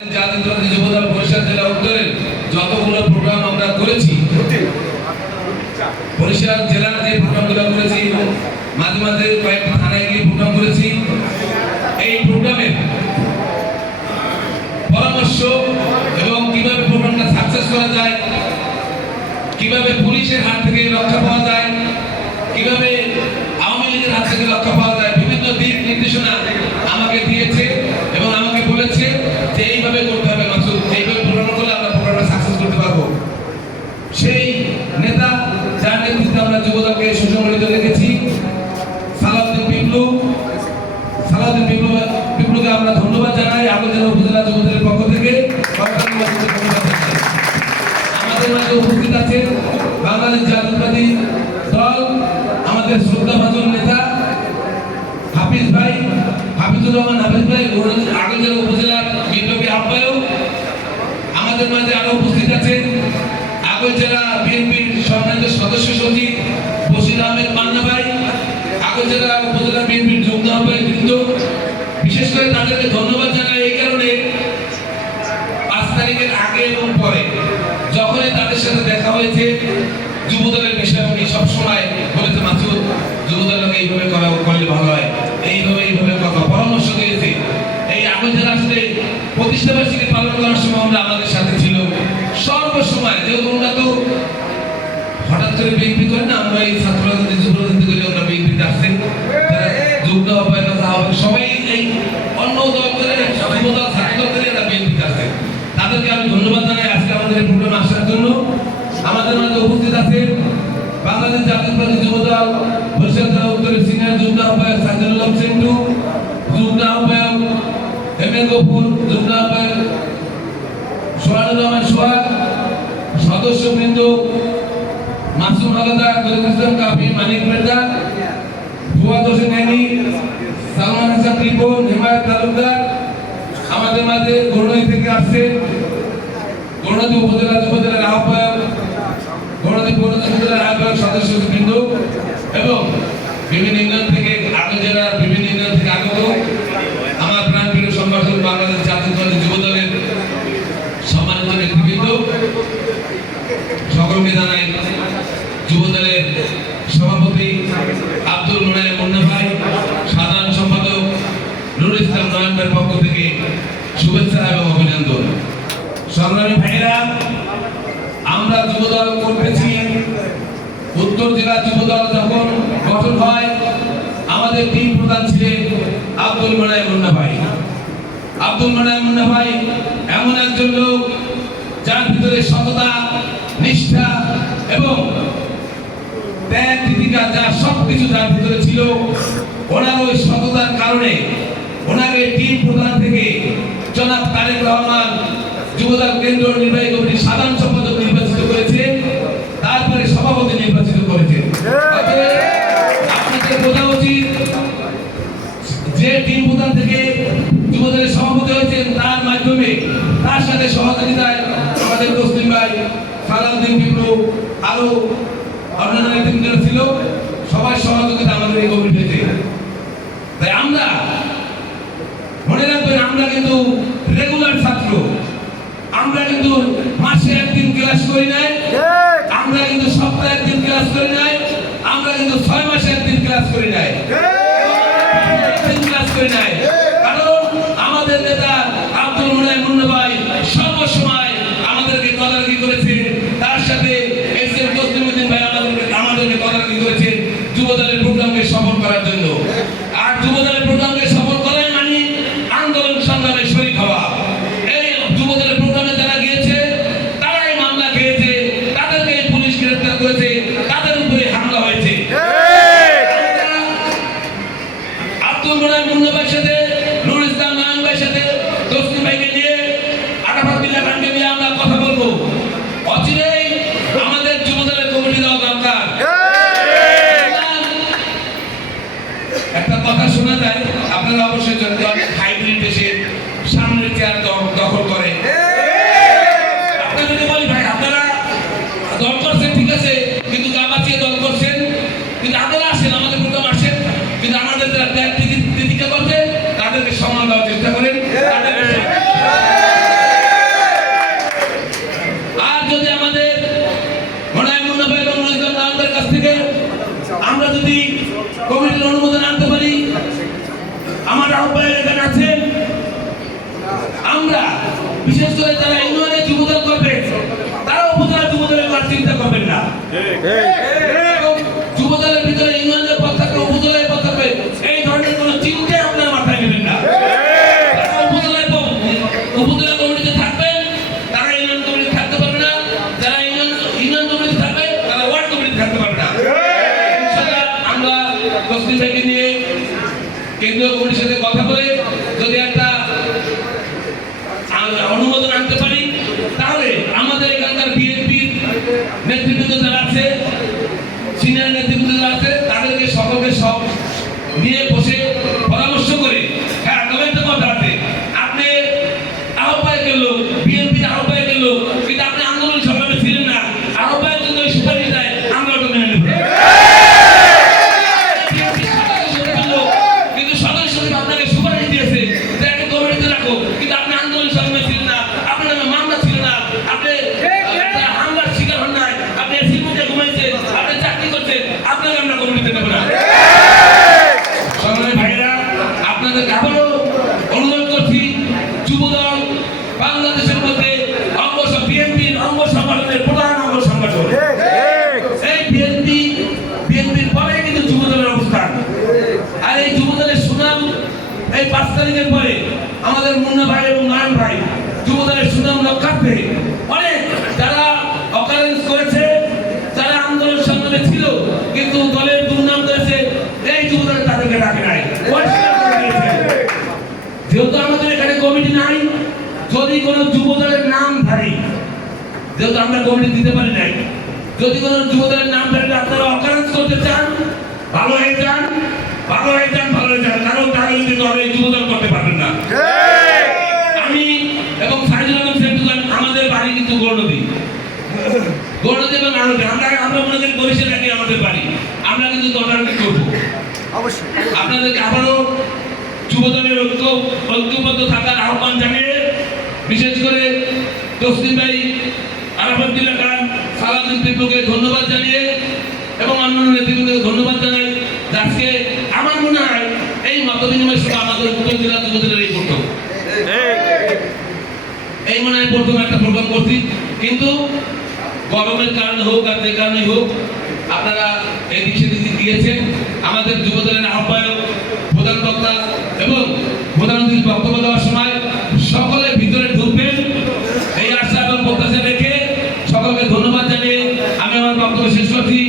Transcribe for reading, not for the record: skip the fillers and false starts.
জাতীয়তাবাদী যুবদল বরিশাল জেলা উত্তরের যতগুলো প্রোগ্রাম আমরা করেছি, বরিশাল জেলার যে প্রোগ্রামগুলো করেছি, মাঝে মাঝে কয়েকটা থানায় গিয়ে প্রোগ্রাম করেছি। এই প্রোগ্রামের পরামর্শ এবং কিভাবে প্রোগ্রামটা সাকসেস করা যায়, কিভাবে পুলিশের হাত থেকে রক্ষা পাওয়া যায়, কিভাবে আওয়ামী লীগের হাত থেকে রক্ষা পাওয়া যায়, বিভিন্ন দিক নির্দেশনা আমাকে দিয়েছে এবং আমাকে বলেছে যে এইভাবে করতে হবে মাসুদ, এইভাবে প্রোগ্রাম করলে আমরা প্রোগ্রামটা সাকসেস করতে পারবো। সেই নেতা যার নেতৃত্বে আমরা যুবদলকে সুসংগঠিত রেখেছি, সালাউদ্দিন পিপলুকে আমরা ধন্যবাদ জানাই। আগরতলা উপজেলা যুবদলের পক্ষ থেকে আমাদের মাঝে উপস্থিত আছেন বাংলাদেশ জাতীয়তাবাদী দল আমাদের শ্রদ্ধাভাজন নেতা হাফিজুর রহমান আগরতলা উপজেলার বিপ্লবী আহ্বায়ক। আমাদের মাঝে আরো উপস্থিত আছেন আগরতলা বিএনপির সম্মানিত সদস্য সচিব বশির আহমেদ মান্না ভাই, আগরতলা উপজেলা বিএনপির যুগ্ম আহ্বায়ক বৃন্দ। বিশেষ করে তাদেরকে ধন্যবাদ জানাই এই কারণে, 5 তারিখের আগে এবং পরে যখনই তাদের সাথে দেখা হয়েছে যুবদলের বিষয়ে উনি সবসময় বলেছে মাসুদ, যুবদলকে এইভাবে করলে ভালো হয়, এইভাবে কথা পরামর্শ দিয়েছে। এই আগরতলা আসলে প্রতিষ্ঠা বার্ষিকী পালন করার সময় আমরা আমাদের সাথে ছিল সর্বসময়। যেহেতু ওরা তো হঠাৎ করে বিএনপি করে না, আমরা এই ছাত্র রাজনীতি যুব রাজনীতি করে আমরা বিএনপিতে আসছেন, যুগ্ম আহ্বায়ক সবাই এই অন্য দল করে যুবদল ছাত্র দল করে এরা বিএনপিতে আসছেন। তাদেরকে আমি ধন্যবাদ জানাই আজকে আমাদের এই প্রোগ্রামে আসার জন্য। আমাদের মাঝে উপস্থিত আছেন বাংলাদেশ জাতীয়তাবাদী যুবদল বরিশাল জেলা উত্তরের সিনিয়র যুগ্ম আহ্বায়ক সাইদুল আলম সেন্টু, যুগ্ম আহ্বায়ক এমএল গফুর, যুগ্ম আহ্বায়ক সোহানুর রহমান সোহাগ, সদস্যবৃন্দ মাসুম হালদার, তরিকুল ইসলাম কাফি, মানিক মির্জা, ফুয়াদ হোসেন এনি, সালমান হাসান রিপন, হিমায়ত তালুকদার। আমাদের মাঝে গৌরনদী থেকে আসছেন গৌরনদী উপজেলা যুবদলের আহ্বায়ক, গৌরনদী পৌর যুবদলের আহ্বায়ক সদস্যবৃন্দ এবং বিভিন্ন ইউনিয়ন থেকে জেলার বিভিন্ন ইউনিয়ন থেকে আগত আমার প্রাণপ্রিয় সংগঠন বাংলাদেশ জাতীয়তাবাদী যুবদলের সম্মানিত নেতৃবৃন্দ, সকলকে জানাই যুবদলের সভাপতি আব্দুল মোনায়েম মুন্না ভাই, সাধারণ সম্পাদক নুরুল ইসলাম নয়নের পক্ষ থেকে শুভেচ্ছা এবং অভিনন্দন। সংগ্রামী ভাইরা, আমরা যুবদল করতেছি। উত্তর জেলা যুবদল যখন গঠন হয় আমাদের টিম প্রধান ছিলেন আব্দুল মোনায়েম মুন্না ভাই। আব্দুল মোনায়েম মুন্না ভাই এমন একজন লোক যার ভিতরে সততা, নিষ্ঠা এবং ত্যাগ তিতিকা যা সবকিছু যার ভিতরে ছিল। ওনার ওই সততার কারণে ওনাকে টিম প্রধান থেকে জনাব তারেক রহমান যুবদল কেন্দ্র নির্বাহী কমিটির সাধারণ সম্পাদক নির্বাচিত করেছে, তারপরে সভাপতি নির্বাচিত করেছে। আপনাদের বোঝা উচিত যে টিম প্রধান থেকে যুবদলের সভাপতি হয়েছেন, তার মাধ্যমে তার সাথে সহযোগিতায় আমাদের তসলিম ভাই, সালাউদ্দিন পিপলু, আরো অন্যান্য নেতৃবৃন্দরা ছিল, সবার সহযোগিতা আমাদের এই কমিটিতে। তাই আমরা মনে রাখবেন, আমরা কিন্তু রেগুলার ছাত্র, আমরা কিন্তু মাসে একদিন ক্লাস করি নাই, আমরা কিন্তু সপ্তাহে একদিন ক্লাস করি নাই, আমরা কিন্তু 6 মাসে একদিন ক্লাস করি নাই, ক্লাস করি নাই। কারণ আমাদের নেতা আব্দুল মোনায়েম মুন্না ভাই সর্বসময় আমাদেরকে তদারকি করেছে, তার সাথে এসএম তসলিমউদ্দিন ভাই আমাদেরকে তদারকি করেছে যুবদলের প্রোগ্রামকে সফল করার জন্য। আর যুবদলের প্রোগ্রামকে সফল করাই মানে আন্দোলন সংগ্রামে শরীক হওয়া। এই যুবদলের প্রোগ্রামে যারা গিয়েছে তারাই মামলা খেয়েছে, তাদেরকে পুলিশ গ্রেফতার করেছে, তাদের উপরে হামলা হয়েছে। আব্দুল মোনায়েম মুন্না ভাইয়ের সাথে, নুরুল ইসলাম নয়ন ভাইয়ের সাথে আমরা বিশেষ করে যারা ইউনিয়নে যুবদল করবে তারা উপজেলা যুবদলের কথা চিন্তা করবেন না। এবং যুবদলের ভিতরে ইউনিয়নের পদ থাকবে, উপজেলার পদ থাকবে, এই ধরনের কোনো চিন্তাই আপনার মাথায় নেবেন না। উপজেলা কমিটিতে থাকবেন, তারা ইউনিয়ন কমিটি থাকতে পারবে না। যারা ইউনিয়ন কমিটি থাকবে তারা ওয়ার্ড কমিটি থাকতে পারবে না। আমরা তসলিম ভাইকে নিয়ে কেন্দ্রীয় কমিটির সাথে কথা বলে যদি একটা অনুমোদন আনতে পারি, তাহলে আমাদের এখানকার বিএনপির নেতৃত্ব যারা আছে, সিনিয়র নেতৃত্ব যারা আছে, তাদেরকে সকলকে সব নিয়ে বসে পরামর্শ করে, হ্যাঁ তবে একটা কথা আছে, আপনি আহ্বায়কের লোক, বিএনপির আহ্বায়কের লোক, কিন্তু আপনি আন্দোলন সংগ্রামে ছিলেন না, আহ্বায়ক যদি ওই সুপারিশ দেয় আমরা ওটা মেনে নেব। কিন্তু সদস্য আপনাকে সুপারিশ দিয়েছে যে একটা কমিটিতে রাখো, কিন্তু আপনি আন্দোলন সংগ্রামে ছিলেন না, আপনার নামে মামলা ছিল না, আপনি হামলার শিকার হন নাই, আপনি সিলমুটে ঘুমাইছেন, আপনি চাকরি করছেন, আপনাকে আমরা কমিটিতে নেব না। সংগ্রামী ভাইরা, আপনাদেরকে আবারও অনুরোধ করছি, যুবদল বাংলাদেশের মধ্যে বিএনপির অঙ্গ সংগঠনের প্রধান অঙ্গ সংগঠন। এই বিএনপির পরে কিন্তু যুবদলের অবস্থান। আর এই যুবদলের সুনাম এই 5 তারিখের পরে আমাদের মুন্না ভাই এবং নয়ন ভাই যুবদলের সুনাম রক্ষার্থে অনেক যারা অকারেন্স করেছে, যারা আন্দোলন সংগ্রামে ছিল কিন্তু দলের দুর্নাম করেছে, এই যুবদল তাদেরকে ডাকে নাই। যেহেতু আমাদের এখানে কমিটি নাই, যদি কোনো যুবদলের নাম ধারি, যেহেতু আমরা কমিটি দিতে পারি নাই, যদি কোনো যুবদলের নাম ধারি আপনারা অকারেন্স করতে চান, ভালো হয়ে যান, ভালো হয়ে যান, ভালো হয়ে যান, কারণ তাহলে যদি দলে যুবদল করতে পারবেন না। আমি এবং সাইদুল আলম সেন্টুকান, আমাদের বাড়ি কিন্তু গৌরনদী এবং আরতি, আমরা মনে করি বরিশাল একে আমাদের বাড়ি, আমরা কিন্তু দলটাকে করবো অবশ্যই। আপনাদেরকে আবারও যুবদলের ঐক্যবদ্ধ থাকার আহ্বান জানিয়ে, বিশেষ করে তসলিম ভাই, আরাফাতুল্লাহ খান, সালাউদ্দিন টিপুকে ধন্যবাদ জানিয়ে এবং অন্যান্য নেতৃবৃন্দকে ধন্যবাদ জানাই। আজকে আমার মনে হয় এই মত বিনিময় সভা আমাদের উত্তর জেলা যুবদলের এই প্রথম, এই মনে হয় প্রথম একটা প্রোগ্রাম করছি। কিন্তু গরমের কারণে হোক আর যে কারণে হোক, আপনারা এই দিক সেদিক দিয়েছেন। আমাদের যুবদলের আহ্বায়ক, প্রধান বক্তা এবং প্রধানমন্ত্রীর বক্তব্য দেওয়ার সময় সকলে ভিতরে ঢুকবেন, এই আশা এবং প্রত্যাশা রেখে সকলকে ধন্যবাদ জানিয়ে আমি আমার বক্তব্য শেষ করছি।